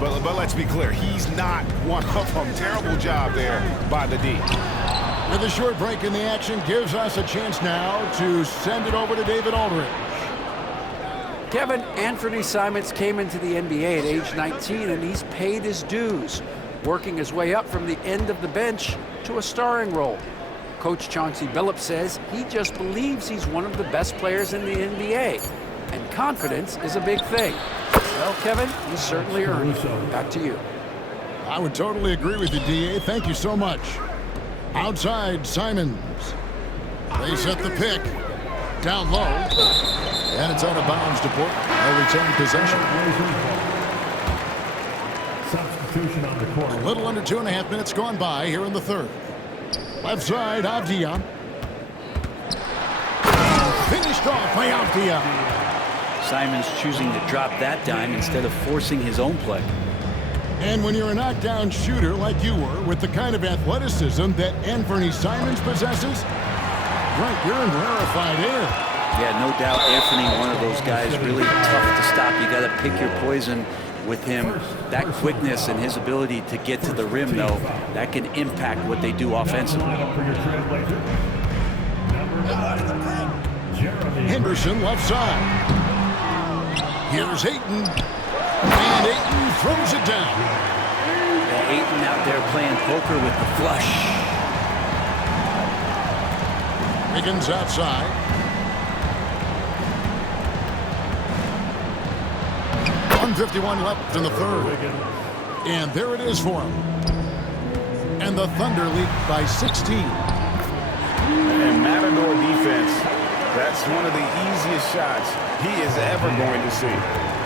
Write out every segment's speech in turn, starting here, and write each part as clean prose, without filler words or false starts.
But let's be clear, he's not one of them. Terrible job there by the D. With a short break in the action, gives us a chance now to send it over to David Aldridge. Kevin, Anthony Simons came into the NBA at age 19, and he's paid his dues, working his way up from the end of the bench to a starring role. Coach Chauncey Billups says he just believes he's one of the best players in the NBA, and confidence is a big thing. Well, Kevin, you certainly earned it. Back to you. I would totally agree with you, D.A. Thank you so much. Outside, Simons. They set the pick. Down low. And it's out of bounds to Portland. No return possession. Substitution on the court. A little under 2.5 minutes gone by here in the third. Left side, Avdia. Finished off by Avdia. Simons choosing to drop that dime instead of forcing his own play. And when you're a knockdown shooter like you were, with the kind of athleticism that Anthony Simons possesses, right, you're in rarefied air. Yeah, no doubt Anthony, one of those guys really tough to stop. You got to pick your poison with him. That quickness and his ability to get to the rim, though, that can impact what they do offensively. Henderson left side. Here's Ayton. And Ayton throws it down. Yeah, Ayton out there playing poker with the flush. Wiggins outside. 1:51 left in the third. And there it is for him. And the Thunder lead by 16. And Matador defense, that's one of the easiest shots he is ever going to see.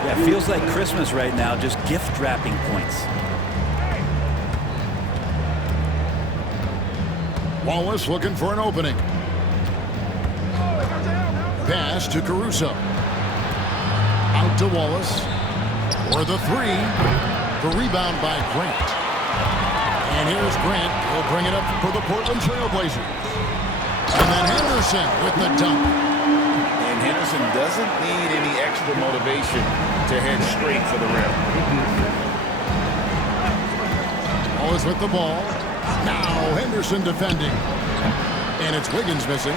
Yeah, feels like Christmas right now, just gift wrapping points. Wallace looking for an opening. Pass to Caruso. Out to Wallace. For the three. The rebound by Grant. And here's Grant. He'll bring it up for the Portland Trailblazers. And then Henderson with the dunk. And Henderson doesn't need any extra motivation to head straight for the rim. Wallace with the ball. Now Henderson defending. And it's Wiggins missing.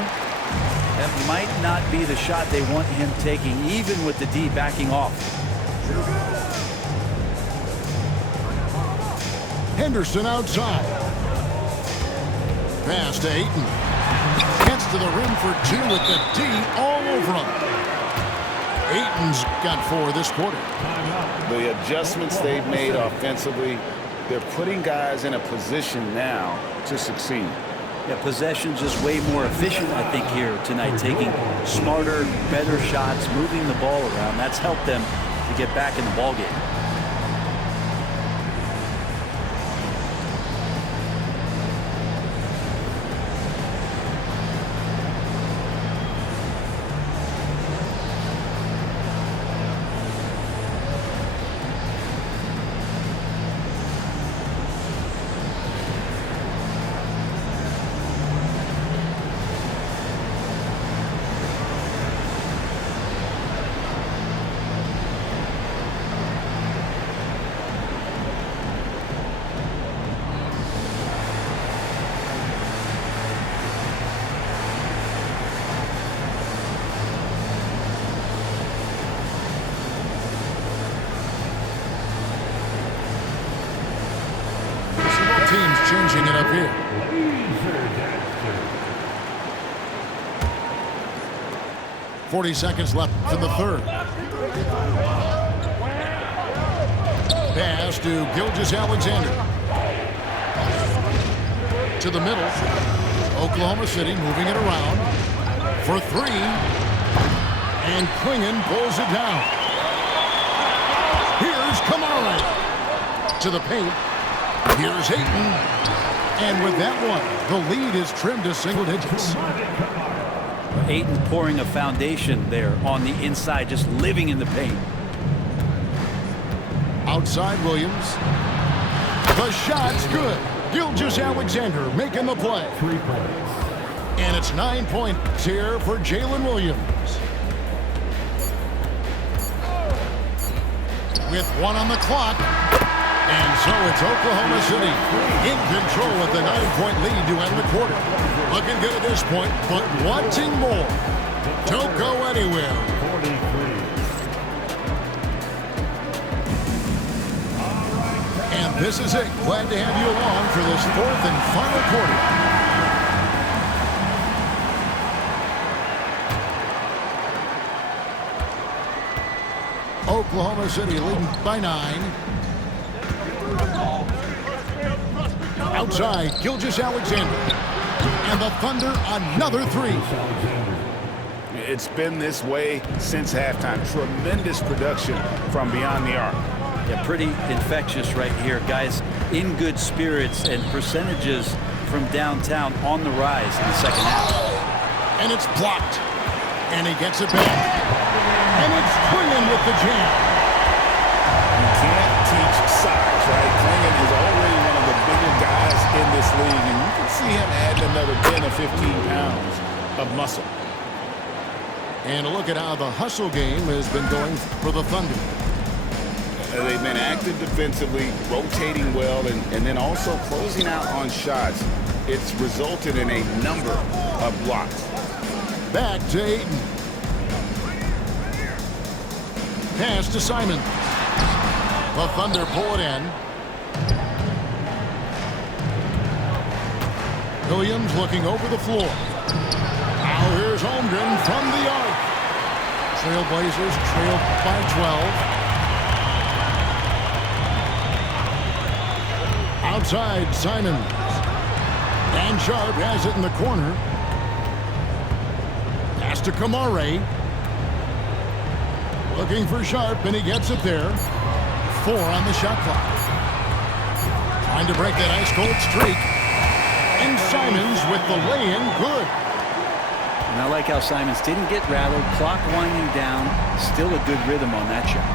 That might not be the shot they want him taking, even with the D backing off. Henderson outside. Pass to Ayton. Gets to the rim for two with the D all over him. Ayton's got 4 this quarter. The adjustments they've made offensively, they're putting guys in a position now to succeed. Yeah, possession just way more efficient, I think, here tonight, taking smarter, better shots, moving the ball around. That's helped them to get back in the ballgame. Teams changing it up here. 40 seconds left in the third. Pass to Gilgeous-Alexander. To the middle. Oklahoma City moving it around. For 3. And Klingon pulls it down. Here's Kamara. To the paint. Here's Ayton. And with that one, the lead is trimmed to single digits. Ayton pouring a foundation there on the inside, just living in the paint. Outside Williams. The shot's good. Gilgeous-Alexander making the play. 3 points. And it's 9 points here for Jalen Williams. With 1 on the clock. And so it's Oklahoma City in control with the 9-point lead to end the quarter. Looking good at this point, but wanting more. Don't go anywhere. 43. And this is it. Glad to have you along for this fourth and final quarter. Oklahoma City leading by 9. Outside, Gilgeous-Alexander. And the Thunder, another 3. It's been this way since halftime. Tremendous production from beyond the arc. Yeah, pretty infectious right here. Guys in good spirits and percentages from downtown on the rise in the second half. And it's blocked. And he gets it back. And it's Clingan with the jam. You can't teach size, right? Clingan is already one of the bigger guys in this league, and you can see him adding another 10 or 15 pounds of muscle. And a look at how the hustle game has been going for the Thunder. They've been active defensively, rotating well, and then also closing out on shots. It's resulted in a number of blocks. Back to Ayton. Pass to Simon. The Thunder pull it in. Williams looking over the floor. Now here's Holmgren from the arc. Trailblazers trail by 12. Outside, Simon. And Sharp has it in the corner. Pass to Kamare. Looking for Sharp, and he gets it there. 4 on the shot clock. Trying to break that ice-cold streak. And Simons with the lay-in good. And I like how Simons didn't get rattled. Clock winding down. Still a good rhythm on that shot.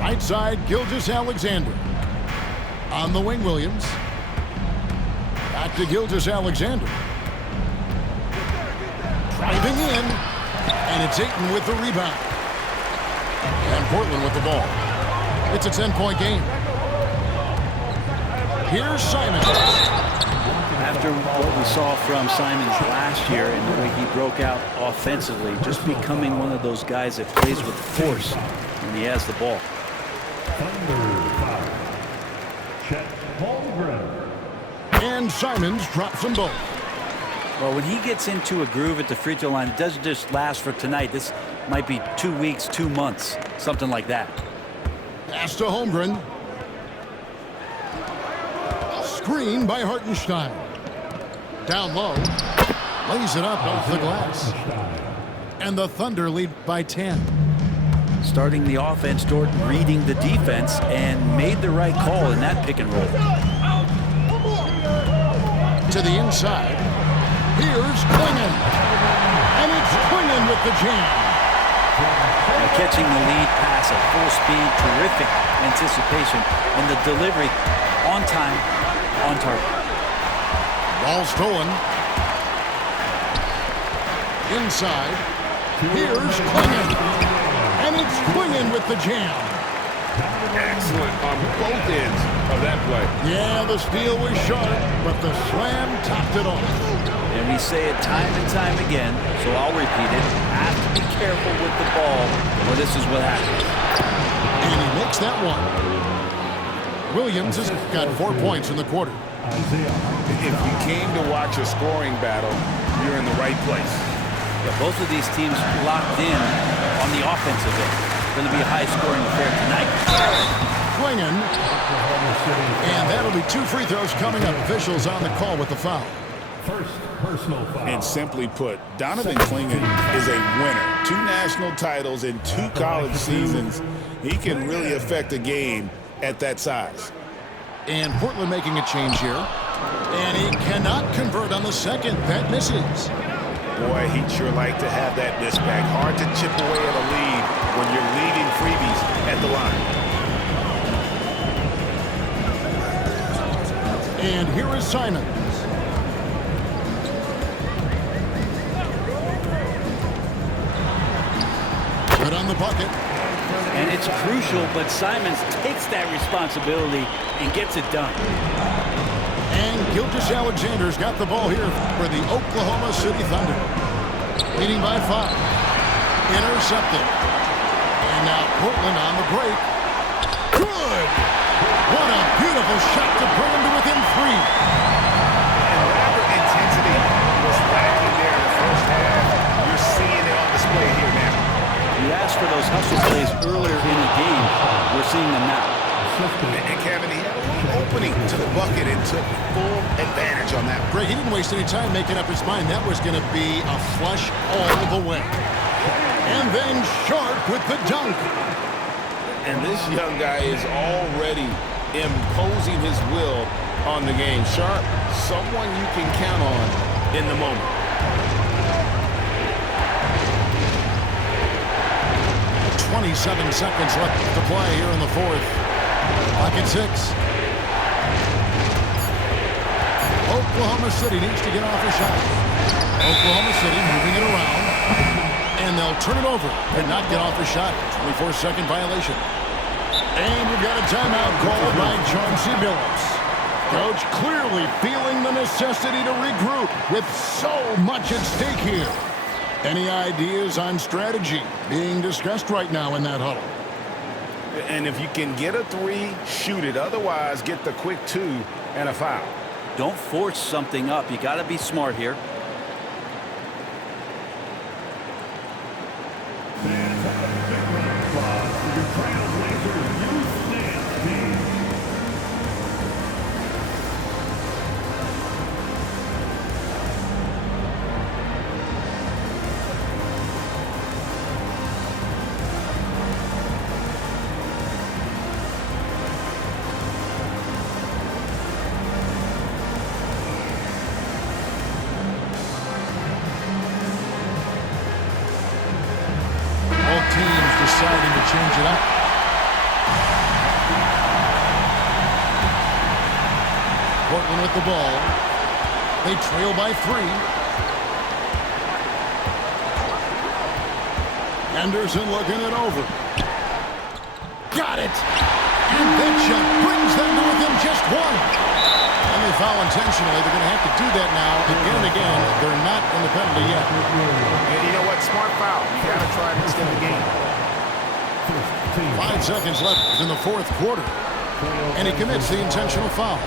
Right side, Gilgeous-Alexander. On the wing, Williams. Back to Gilgeous-Alexander. Driving in. And it's Ayton with the rebound. And Portland with the ball. It's a 10-point game. Here's Simons. After what we saw from Simons last year and the way he broke out offensively, just becoming one of those guys that plays with force when he has the ball. Thunder foul. Chet Holmgren. And Simons drops them both. Well, when he gets into a groove at the free throw line, it doesn't just last for tonight. This might be 2 weeks, 2 months, something like that. Pass to Holmgren. Screen by Hartenstein. Down low. Lays it up off the glass. And the Thunder lead by 10. Starting the offense, Jordan reading the defense and made the right call in that pick and roll. To the inside. Here's Clingan. And it's Clingan with the jam. Now catching the lead pass at full speed, terrific anticipation, and the delivery on time, on target. Ball stolen. Inside. Here's Clingan. And it's Clingan with the jam. Excellent on both ends of that play. Yeah, the steal was sharp, but the slam topped it off. And we say it time and time again, so I'll repeat it. Have to be careful with the ball, or this is what happens. And he makes that one. Williams has got 4 points in the quarter. If you came to watch a scoring battle, you're in the right place. Yeah, both of these teams locked in on the offensive end. Going to be a high-scoring affair tonight. Clingan. And that'll be 2 free throws coming up. Officials on the call with the foul. First personal foul. And simply put, Donovan Clingan is a winner. 2 national titles in 2 college seasons. He can really affect a game at that size. And Portland making a change here. And he cannot convert on the second. That misses. Boy, he'd sure like to have that miss back. Hard to chip away at a lead when you're leading freebies at the line. And here is Simons. Good on the bucket. And it's crucial, but Simons takes that responsibility and gets it done. And Gilgeous-Alexander's got the ball here for the Oklahoma City Thunder. Leading by 5. Intercepted. And now Portland on the break. Good! What a beautiful shot to bring him to within 3. And whatever intensity was lacking there in the first half, you're seeing it on display here now. You asked for those hustle plays earlier in the game. We're seeing them now. And Kevin, he had a little opening to the bucket and took full advantage on that. Greg, he didn't waste any time making up his mind. That was going to be a flush all the way. And then Sharp with the dunk. And this young guy is already imposing his will on the game. Sharp, someone you can count on in the moment. 27 seconds left to play here in the fourth. Clock at 6. Oklahoma City needs to get off a shot. Oklahoma City moving it around. And they'll turn it over and not get off a shot. 24-second violation. And we've got a timeout called by Chauncey Billups. Coach clearly feeling the necessity to regroup with so much at stake here. Any ideas on strategy being discussed right now in that huddle? And if you can get a 3, shoot it. Otherwise, get the quick 2 and a foul. Don't force something up. You got to be smart here. Teams deciding to change it up. Portland with the ball. They trail by 3. Anderson looking it over. Got it! And that shot brings them to within just 1. And they foul intentionally. They're going to have to do that now again and again. They're not in the penalty yet. And you know what? Smart foul. You got to try to extend the game. 5 seconds left in the fourth quarter. And he commits the intentional foul.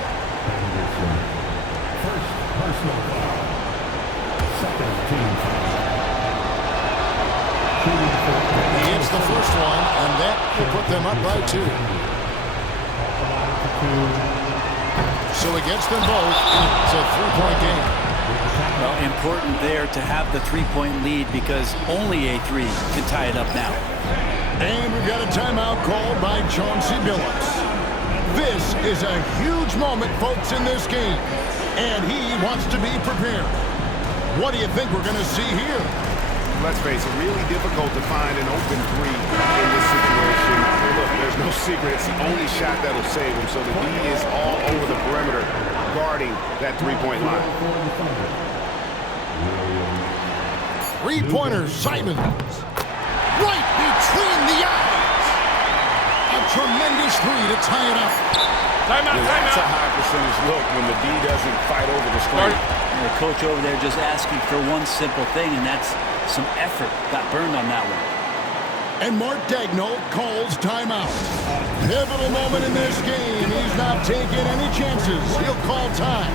First personal foul. Second team foul. He hits the first one, and that will put them up by 2. So he gets them both. It's a 3-point game. Well, important there to have the 3-point lead because only a 3 can tie it up now. And we've got a timeout called by Chauncey Billups. This is a huge moment, folks, in this game. And he wants to be prepared. What do you think we're going to see here? Let's face it, really difficult to find an open 3 in this situation. Look, there's no secret. It's the only shot that'll save him. So the D is all over the perimeter guarding that 3-point line. 3-pointer, Simons. Right between the eyes. A tremendous 3 to tie it up. That's a high percentage look when the D doesn't fight over the screen. And the coach over there just asking for one simple thing, and that's some effort. Got burned on that one. And Mark Daigneault calls timeout. Pivotal moment in this game. He's not taking any chances. He'll call time.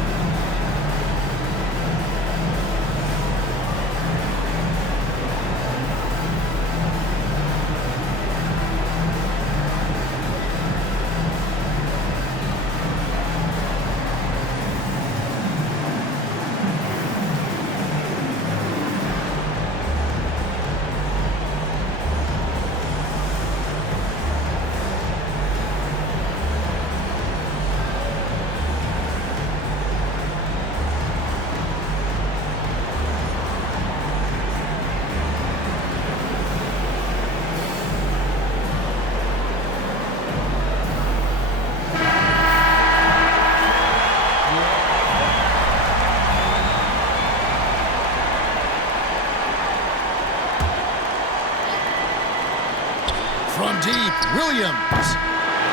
From deep, Williams.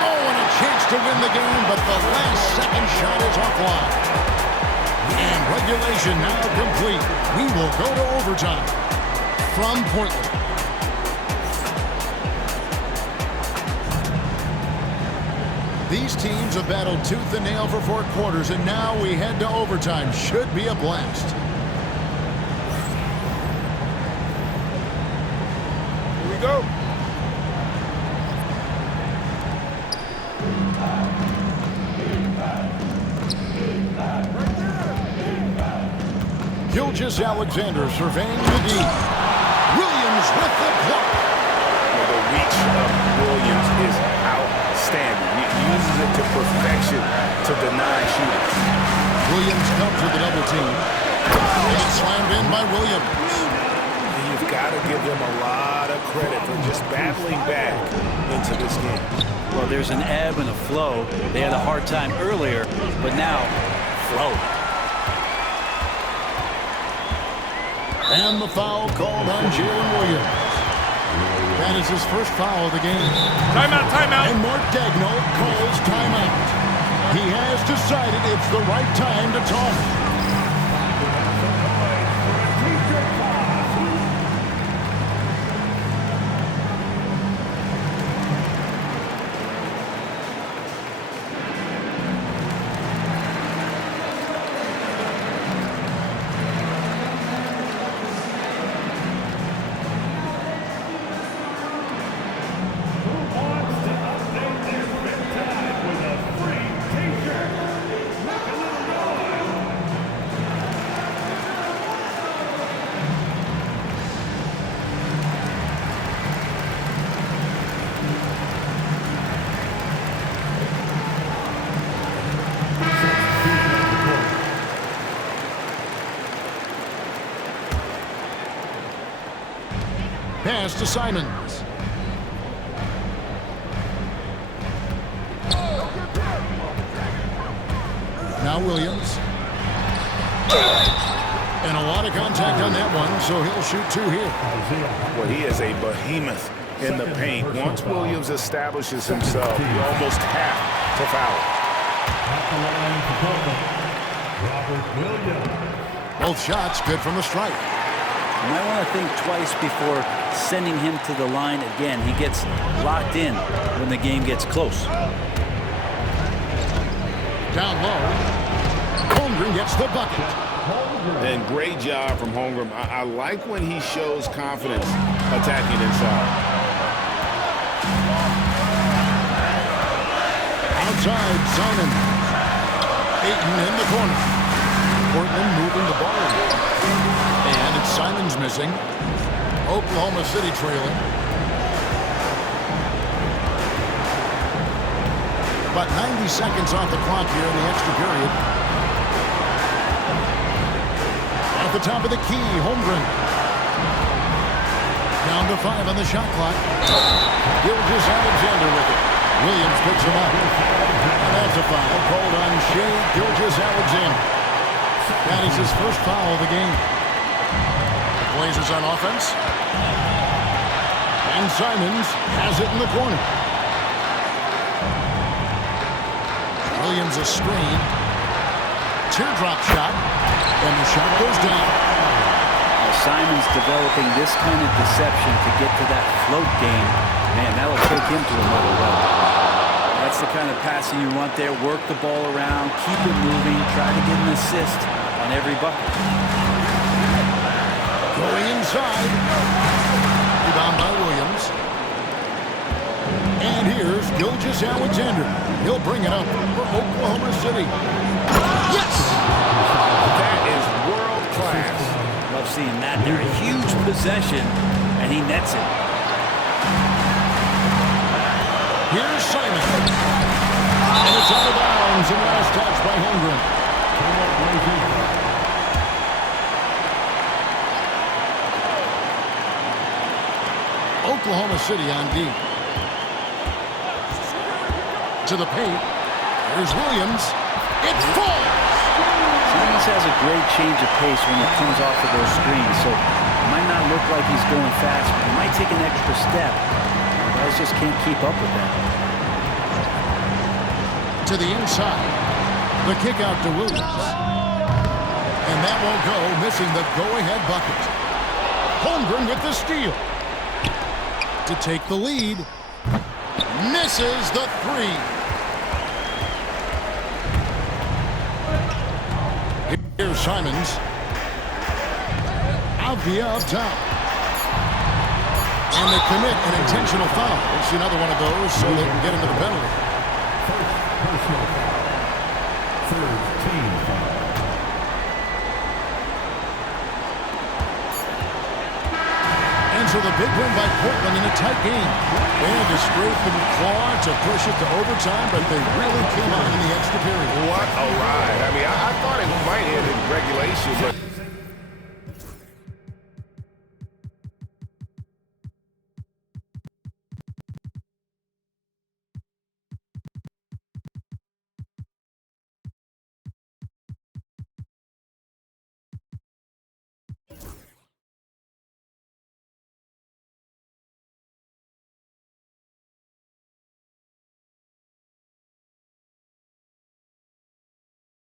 Oh, and a chance to win the game, but the last second shot is offline. And regulation now complete. We will go to overtime. From Portland. These teams have battled tooth and nail for 4 quarters, and now we head to overtime. Should be a blast. Here we go. Alexander surveying the D. Williams with the block. The reach of Williams is outstanding. He uses it to perfection to deny shooters. Williams comes with a double team. And it's slammed in by Williams. You've got to give them a lot of credit for just battling back into this game. Well, there's an ebb and a flow. They had a hard time earlier, but now, flow. And the foul called on Jalen Williams. That is his first foul of the game. Timeout, timeout. And Mark Daigneault calls timeout. He has decided it's the right time to talk. Pass to Simons. Now Williams. And a lot of contact on that one, so he'll shoot 2 here. Well, he is a behemoth in the paint. Once Williams establishes himself, you almost have to foul. Robert Williams. Both shots good from the strike. You might want to think twice before sending him to the line again. He gets locked in when the game gets close. Down low. Holmgren gets the bucket. And great job from Holmgren. I like when he shows confidence attacking inside. Outside, Simon. Ayton in the corner. Portland moving the ball. And it's Simons missing. Oklahoma City trailing. About 90 seconds off the clock here in the extra period. At the top of the key, Holmgren. Down to 5 on the shot clock. Gilgeous-Alexander with it. Williams picks him up. And that's a foul called on Shai Gilgeous-Alexander. That is his first foul of the game. The Blazers on offense. And Simons has it in the corner. Williams a screen. Teardrop shot. And the shot goes down. Now Simons developing this kind of deception to get to that float game. Man, that'll take him to another level. That's the kind of passing you want there. Work the ball around, keep it moving, try to get an assist on every bucket. Going inside. Rebound by Williams. And here's Gilgeous-Alexander. He'll bring it up for Oklahoma City. Yes! That is world class. Love seeing that there. A huge possession, and he nets it. Here's Simon. And it's out of bounds and last touch by Holmgren. Oklahoma City on D. To the paint. There's Williams. It falls! Simons has a great change of pace when he comes off of those screens, so it might not look like he's going fast, but he might take an extra step. Guys just can't keep up with that. To the inside. The kick out to Williams. And that won't go, missing the go-ahead bucket. Holmgren with the steal. To take the lead. Misses the three. Here's Simons. Avdia up top. And they commit an intentional foul. It's another one of those so they can get into the penalty. Personal foul. Third team foul. And so the big win by Portland in a tight game. They had to scrape and claw to push it to overtime, but they really came out in the extra period. What a ride. I mean, I thought it might end in regulation, but